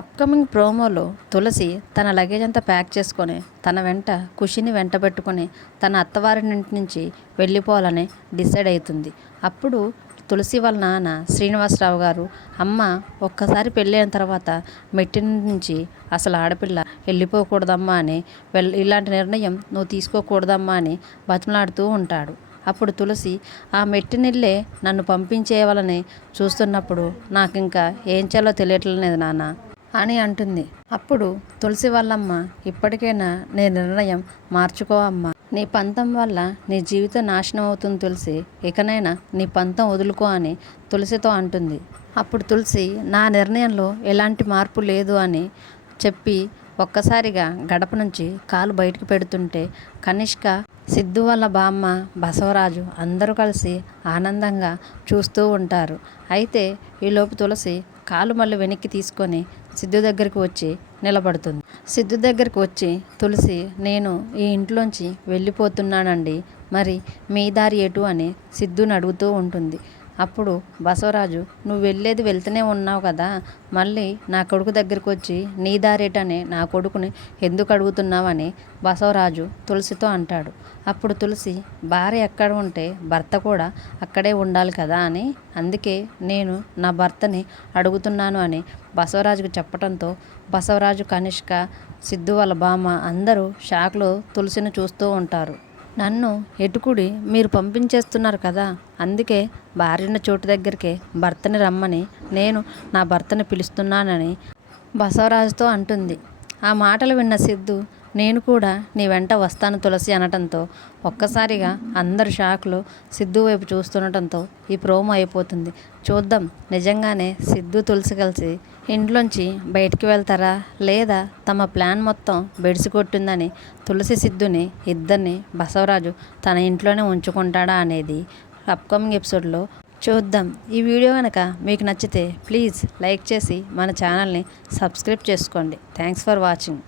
Upcoming ప్రోమోలో తులసి తన luggage అంతా ప్యాక్ చేసుకొని తన వెంట ఖుషిని వెంట పెట్టుకొని తన అత్తవారింటి నుంచి వెళ్ళిపోవాలని డిసైడ్ అవుతుంది. అప్పుడు తులసి వాళ్ళ నాన్న శ్రీనివాసరావు గారు, అమ్మ ఒక్కసారి పెళ్ళైన తర్వాత మెట్టిన నుంచి అసలు ఆడపిల్ల వెళ్ళిపోకూడదమ్మా అని ఇలాంటి నిర్ణయం నువ్వు తీసుకోకూడదమ్మా అని బతిమలాడుతూ ఉంటాడు. అప్పుడు తులసి ఆ మెట్టినిల్లే నన్ను పంపించేయాలని చూస్తున్నప్పుడు నాకు ఇంకా ఏం చేయాలో తెలియట్లేదు నాన్న అని అంటుంది. అప్పుడు తులసి వాళ్ళమ్మ, ఇప్పటికైనా నీ నిర్ణయం మార్చుకో అమ్మా, నీ పంతం వల్ల నీ జీవితం నాశనం అవుతుంది తులసి, ఇకనైనా నీ పంతం వదులుకో అని తులసితో అంటుంది. అప్పుడు తులసి నా నిర్ణయంలో ఎలాంటి మార్పు లేదు అని చెప్పి ఒక్కసారిగా గడప నుంచి కాలు బయటకు పెడుతుంటే కనిష్క, సిద్ధు వాళ్ళ బామ్మ, బసవరాజు అందరూ కలిసి ఆనందంగా చూస్తూ ఉంటారు. అయితే ఈలోపు తులసి కాలు మళ్ళీ వెనక్కి తీసుకొని సిద్ధు దగ్గరికి వచ్చి నిలబడుతుంది. సిద్ధు దగ్గరికి వచ్చి, తులసి నేను ఈ ఇంట్లోంచి వెళ్ళిపోతున్నానండి, మరి మీ దారి ఎటు అని సిద్ధుని అడుగుతూ ఉంటుంది. అప్పుడు బసవరాజు, నువ్వు వెళ్తూనే ఉన్నావు కదా, మళ్ళీ నా కొడుకు దగ్గరికి వచ్చి నీ దారేటనే నా కొడుకుని ఎందుకు అడుగుతున్నావని బసవరాజు తులసితో అంటాడు. అప్పుడు తులసి, భార్య ఎక్కడ ఉంటే భర్త కూడా అక్కడే ఉండాలి కదా అని, అందుకే నేను నా భర్తని అడుగుతున్నాను అని బసవరాజుకు చెప్పడంతో బసవరాజు, కనిష్క, సిద్ధు వాళ్ళ బామ్మ అందరూ షాక్లో తులసిని చూస్తూ ఉంటారు. నన్ను ఎటుకుడి మీరు పంపించేస్తున్నారు కదా, అందుకే భార్యన్న చోటు దగ్గరికి భర్తని రమ్మని నేను నా భర్తని పిలుస్తున్నానని బసవరాజుతో అంటుంది. ఆ మాటలు విన్న సిద్ధు, నేను కూడా నీ వెంట వస్తాను తులసి అనటంతో ఒక్కసారిగా అందరు షాక్లో సిద్ధు వైపు చూస్తుండటంతో ఈ ప్రోమో అయిపోతుంది. చూద్దాం, నిజంగానే సిద్ధు తులసి కలిసి ఇంట్లోంచి బయటికి వెళ్తారా, లేదా తమ ప్లాన్ మొత్తం బెడిసి కొట్టిందని తులసి సిద్ధుని ఇద్దరిని బసవరాజు తన ఇంట్లోనే ఉంచుకుంటాడా అనేది అప్కమింగ్ ఎపిసోడ్లో చూద్దాం. ఈ వీడియో కనుక మీకు నచ్చితే ప్లీజ్ లైక్ చేసి మన ఛానల్ని సబ్స్క్రైబ్ చేసుకోండి. Thanks for watching.